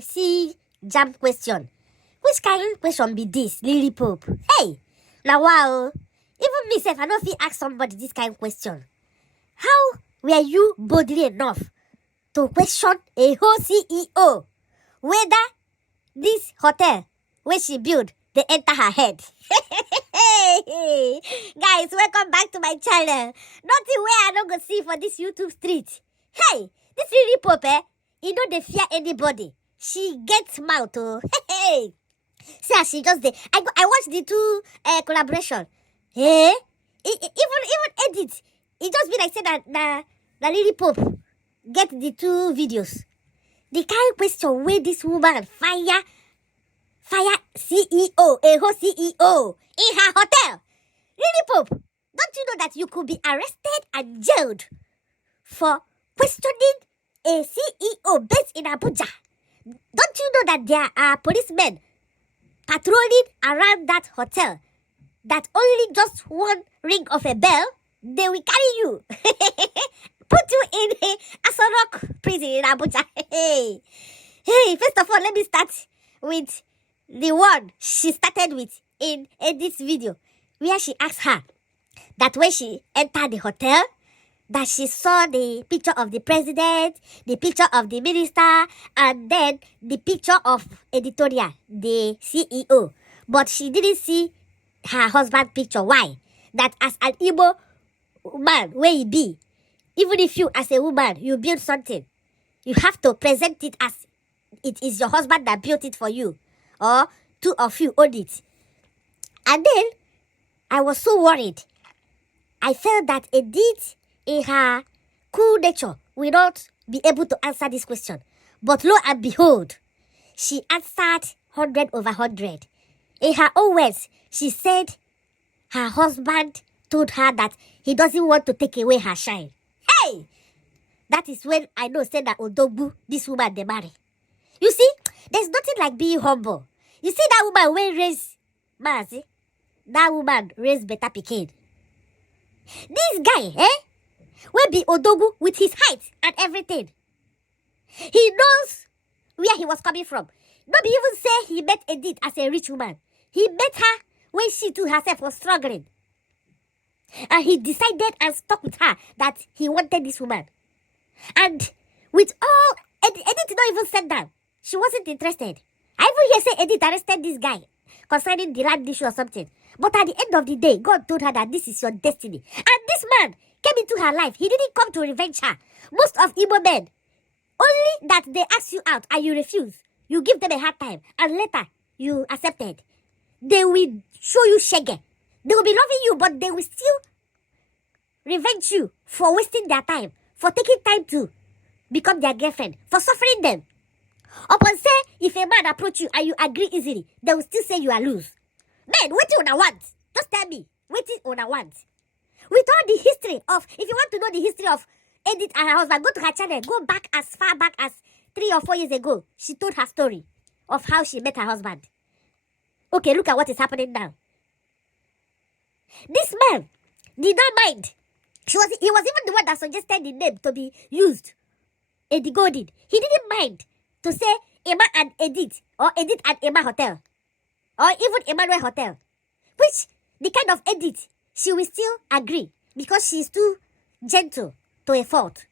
see jam question. Which kind of question be this, Lily Pope? Hey, now wow. Even me self, I don't feel ask somebody this kind of question. How were you boldly enough to question a whole CEO whether this hotel where she built they enter her head? Hey, guys, welcome back to my channel. Nothing where I don't go see for this YouTube street. Hey, this Lily Pope, you know they fear anybody. She gets mouth, oh. Hey, see how she just did. I watched the two collaboration. Hey, even edit. It just be like say that the Lily Pope get the two videos. The kind of question where this woman fire CEO, a whole CEO in her hotel. Lily Pope, don't you know that you could be arrested and jailed for questioning a CEO based in Abuja? Don't you know that there are policemen patrolling around that hotel that only just one ring of a bell, they will carry you, put you in a Asorok prison in Abuja. Hey, first of all, let me start with the one she started with in this video, where she asked her that when she entered the hotel, that she saw the picture of the president, the picture of the minister, and then the picture of editorial, the CEO. But she didn't see her husband's picture. Why? That as an Igbo man, where he be, even if you as a woman, you build something, you have to present it as it is your husband that built it for you, or two of you own it. And then I was so worried. I felt that Edith, in her cool nature, will not be able to answer this question. But lo and behold, she answered 100 over 100. In her own words, she said her husband told her that he doesn't want to take away her shine. Hey! That is when I know said that Odogwu, this woman they marry. You see, there's nothing like being humble. You see that woman when raise Mazi, that woman raised better pikin. This guy, will be Odogwu with his height and everything. He knows where he was coming from. Nobody even say he met Edith as a rich woman. He met her when she too herself was struggling. And he decided and stuck with her that he wanted this woman. And with all, Edith did not even sit down. She wasn't interested. I even hear say Edith arrested this guy concerning the land issue or something. But at the end of the day, God told her that this is your destiny. And this man came into her life. He didn't come to revenge her. Most of Igbo men, only that they ask you out and you refuse. You give them a hard time. And later, you accepted. They will show you shege. They will be loving you, but they will still revenge you for wasting their time, for taking time to become their girlfriend, for suffering them. Upon say, if a man approach you and you agree easily, they will still say you are loose. Men, what you wanna want? Just tell me, what you wanna want? With all the history of, if you want to know the history of Edith and her husband, go to her channel, go back as far back as 3 or 4 years ago. She told her story of how she met her husband. Okay, look at what is happening now. This man did not mind. He was even the one that suggested the name to be used. Eddie Golden. He didn't mind to say Emma and Edith, or Edith and Emma Hotel, or even Emmanuel Hotel. Which, the kind of Edith, she will still agree because she is too gentle to a fault.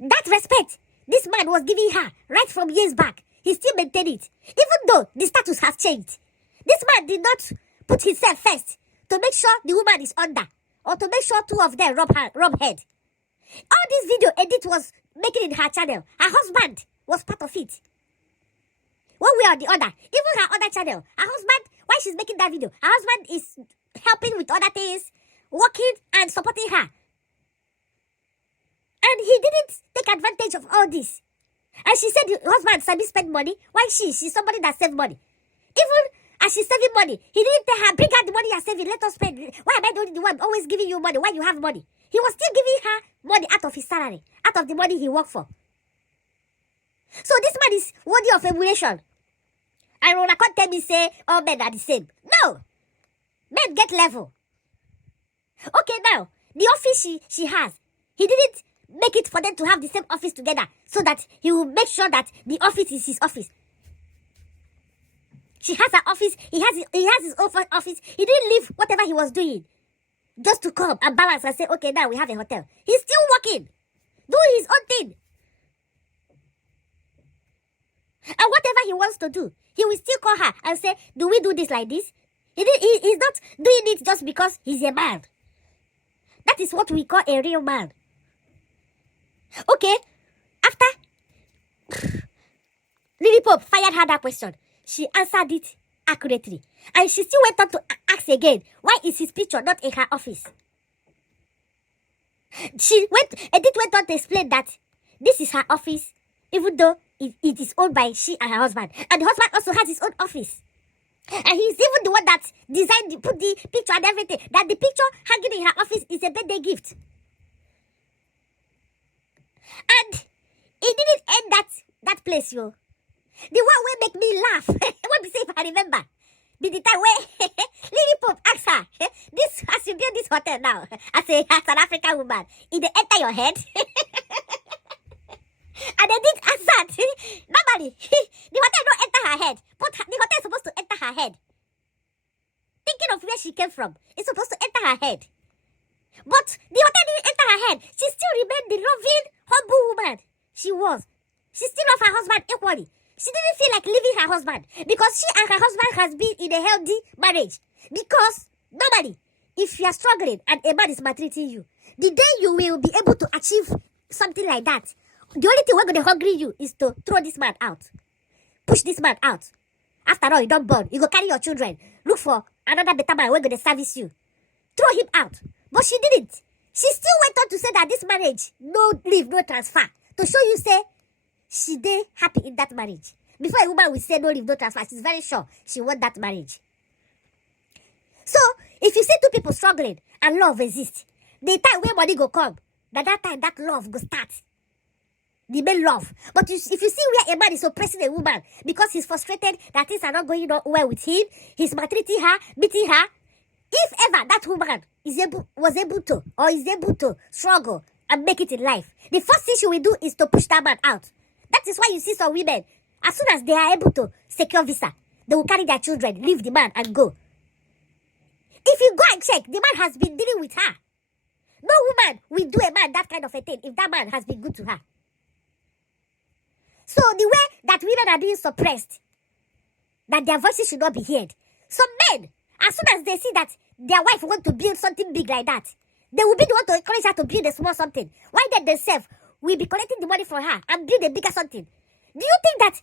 That respect this man was giving her right from years back, he still maintained it, even though the status has changed. This man did not put himself first to make sure the woman is under, or to make sure two of them rub head. All this video Edith was making in her channel, her husband was part of it. One way or the other, even her other channel, her husband, while she's making that video, her husband is helping with other things, working and supporting her. And he didn't take advantage of all this. And she said the husband sabi spend money, while she's somebody that saves money. Even as she's saving money, he didn't tell her, bring out the money you're saving, let us spend. Why am I the only one always giving you money? Why you have money? He was still giving her money out of his salary, out of the money he worked for. So this man is worthy of emulation. And when I can't tell me say all men are the same. No. Men get level. Okay, now, the office she has, he didn't make it for them to have the same office together so that he will make sure that the office is his office. She has her office. He has his own office. He didn't leave whatever he was doing just to come and balance and say, okay, now we have a hotel. He's still working, doing his own thing. And whatever he wants to do, he will still call her and say, do we do this like this? He's not doing it just because he's a man. That is what we call a real man. Okay, after Lily Pope fired her that question, she answered it accurately. And she still went on to ask again, why is his picture not in her office? Edith went on to explain that this is her office, even though it is owned by she and her husband. And the husband also has his own office. And he's even the one that designed, put the picture and everything. That the picture hanging in her office is a birthday gift. And it didn't end that place, yo. The one will make me laugh. Let me see if I remember. Be the time where Lily Pope asked her, this, as you build this hotel now, as an African woman, it dey enter your head. And they did answer. Normally, the hotel don't enter her head, but the hotel is supposed to enter her head. Thinking of where she came from, it's supposed to enter her head. But the hotel didn't enter her head. She still remained the loving, humble woman she was. She still loved her husband equally. She didn't feel like leaving her husband because she and her husband has been in a healthy marriage. Because normally, if you are struggling and a man is maltreating you, the day you will be able to achieve something like that, the only thing we're going to hungry you is to throw this man out. Push this man out. After all, you don't born. You go carry your children. Look for another better man. We're going to service you. Throw him out. But she didn't. She still went on to say that this marriage, no leave, no transfer. To show you, say, she dey happy in that marriage. Before a woman will say no leave, no transfer, she's very sure she want that marriage. So, if you see two people struggling and love exists, the time when money go come, that time that love go start. The main love. But if you see where a man is oppressing a woman because he's frustrated that things are not going well with him, he's maltreating her, beating her, if ever that woman was able to struggle and make it in life, the first thing she will do is to push that man out. That is why you see some women, as soon as they are able to secure visa, they will carry their children, leave the man and go. If you go and check, the man has been dealing with her. No woman will do a man that kind of a thing if that man has been good to her. So the way that women are being suppressed, that their voices should not be heard. Some men, as soon as they see that their wife want to build something big like that, they will be the one to encourage her to build a small something. Why then themselves will be collecting the money for her and build a bigger something? Do you think that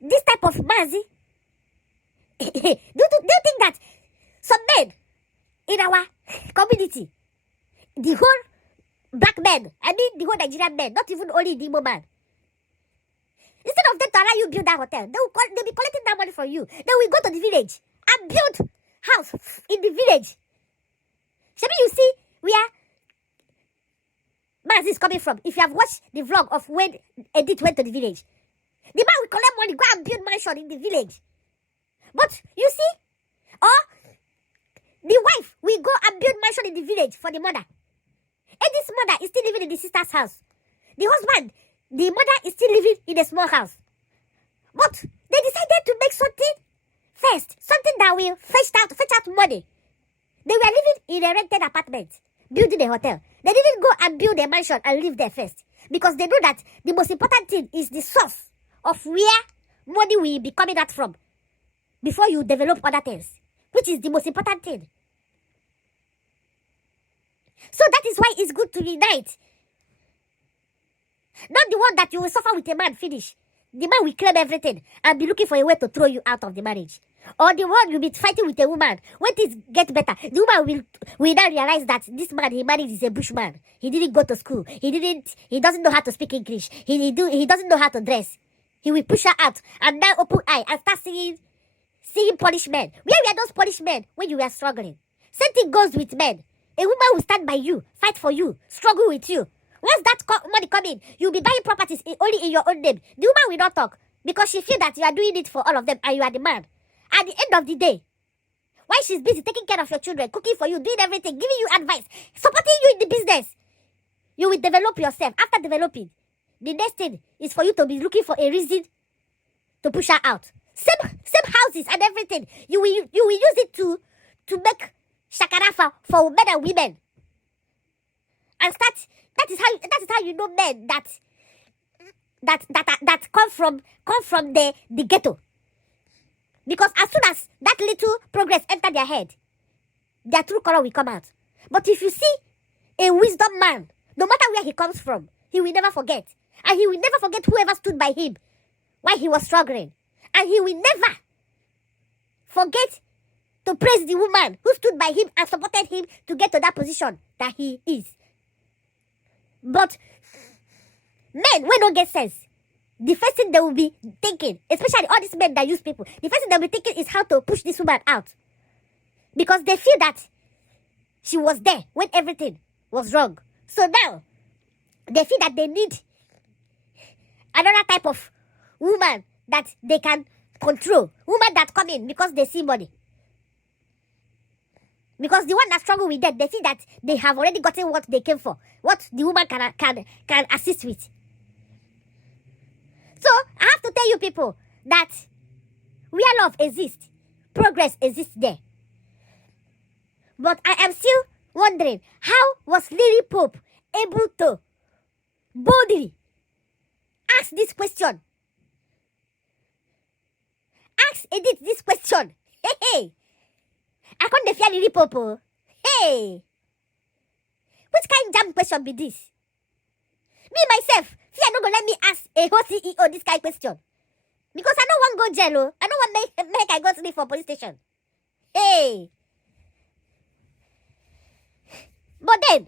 this type of mazi, do you think that some men in our community, the whole black men, I mean the whole Nigerian men, not even only the Igbo man, instead of them to allow you build that hotel, they'll be collecting that money from you. Then we go to the village and build house in the village. Maybe you see where Mazi is coming from. If you have watched the vlog of when Edith went to the village, the man will collect money, go and build mansion in the village. But you see, or the wife will go and build mansion in the village for the mother. And this mother is still living in the sister's house. The husband, the mother is still living in a small house. But they decided to make something first, something that will fetch out money. They were living in a rented apartment, building a hotel. They didn't go and build a mansion and live there first. Because they know that the most important thing is the source of where money will be coming out from before you develop other things, which is the most important thing. So that is why it's good to unite. Not the one that you will suffer with a man, finish. The man will claim everything and be looking for a way to throw you out of the marriage. Or the one you'll be fighting with a woman. When things get better, the woman will now realize that this man he married is a bushman. He didn't go to school. He doesn't know how to speak English. He doesn't know how to dress. He will push her out and now open eye and start seeing Polish men. Where were those Polish men when you were struggling? Same thing goes with men. A woman will stand by you, fight for you, struggle with you. Once that money come in, you'll be buying properties only in your own name. The woman will not talk because she feel that you are doing it for all of them and you are the man. At the end of the day, while she's busy taking care of your children, cooking for you, doing everything, giving you advice, supporting you in the business, You will develop yourself. After developing, the next thing is for you to be looking for a reason to push her out. Same houses and everything. You will use it to make shakara for men and women. And that is how you know men that come from the ghetto. Because as soon as that little progress enter their head, their true color will come out. But if you see a wisdom man, no matter where he comes from, he will never forget. And he will never forget whoever stood by him while he was struggling. And he will never forget to praise the woman who stood by him and supported him to get to that position that he is. But men, when don't get sense, the first thing they will be thinking, especially all these men that use people, the first thing they'll be thinking is how to push this woman out. Because they feel that she was there when everything was wrong. So now, they feel that they need another type of woman that they can control. Woman that come in because they see money. Because the one that struggle with them, they feel that they have already gotten what they came for. What the woman can assist with. So, I have to tell you people that where love exists, progress exists there. But I am still wondering, how was Lily Pope able to boldly ask this question? Ask Edith this question. Hey. I can't fear Lily Pope. Hey. Which kind of damn question be this? Me myself, fear not gonna let me ask a whole CEO this kind of question. Because I don't want to go jail. I don't want make I go sleep for police station. Hey. But then,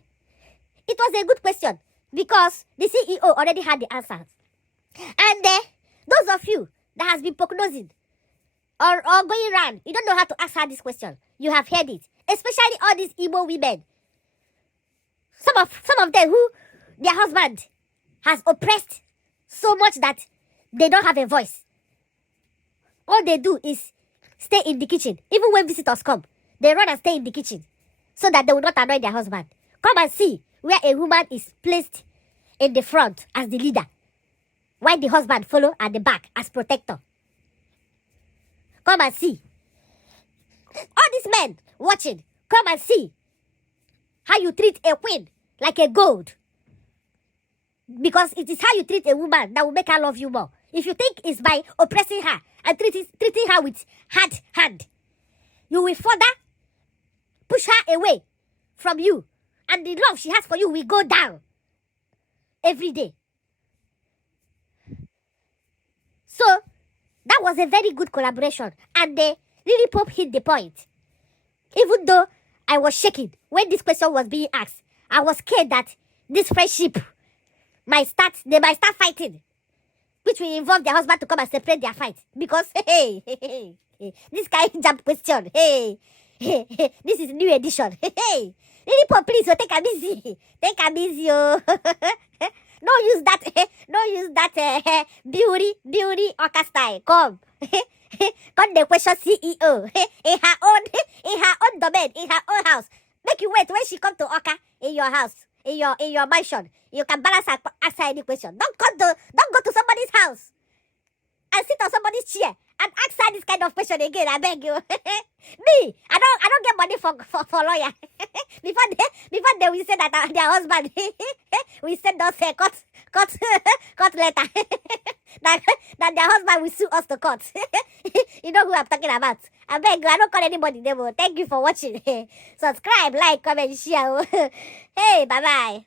it was a good question because the CEO already had the answers. And those of you that has been prognosing or going around, you don't know how to ask her this question. You have heard it. Especially all these Igbo women. Some of them who their husband has oppressed so much that they don't have a voice. All they do is stay in the kitchen. Even when visitors come, they run and stay in the kitchen so that they will not annoy their husband. Come and see where a woman is placed in the front as the leader, while the husband follow at the back as protector. Come and see. All these men watching, come and see how you treat a queen like a gold. Because it is how you treat a woman that will make her love you more. If you think it's by oppressing her and treating her with hard hand, you will further push her away from you. And the love she has for you will go down every day. So, that was a very good collaboration. And Lily Pope hit the point. Even though I was shaking when this question was being asked, I was scared that this friendship they might start fighting, which will involve their husband to come and separate their fight. Because, hey, this kind of jump question, hey, this is new edition, hey, Lily Pope, please, take a busy, Don't use that beauty orca style. Come the question CEO in her own domain, in her own house. Make you wait when she come to Orca in your house, in your mansion. You can balance and ask her any question. Don't go to somebody's house and sit on somebody's chair and ask her this kind of question again. I beg you. Me, I don't get money for lawyer. before they will say that their husband will send us a court letter that their husband will sue us to court. You know who I'm talking about. I beg you, I don't call anybody name. Thank you for watching. Subscribe, like, comment, share. Hey, bye bye.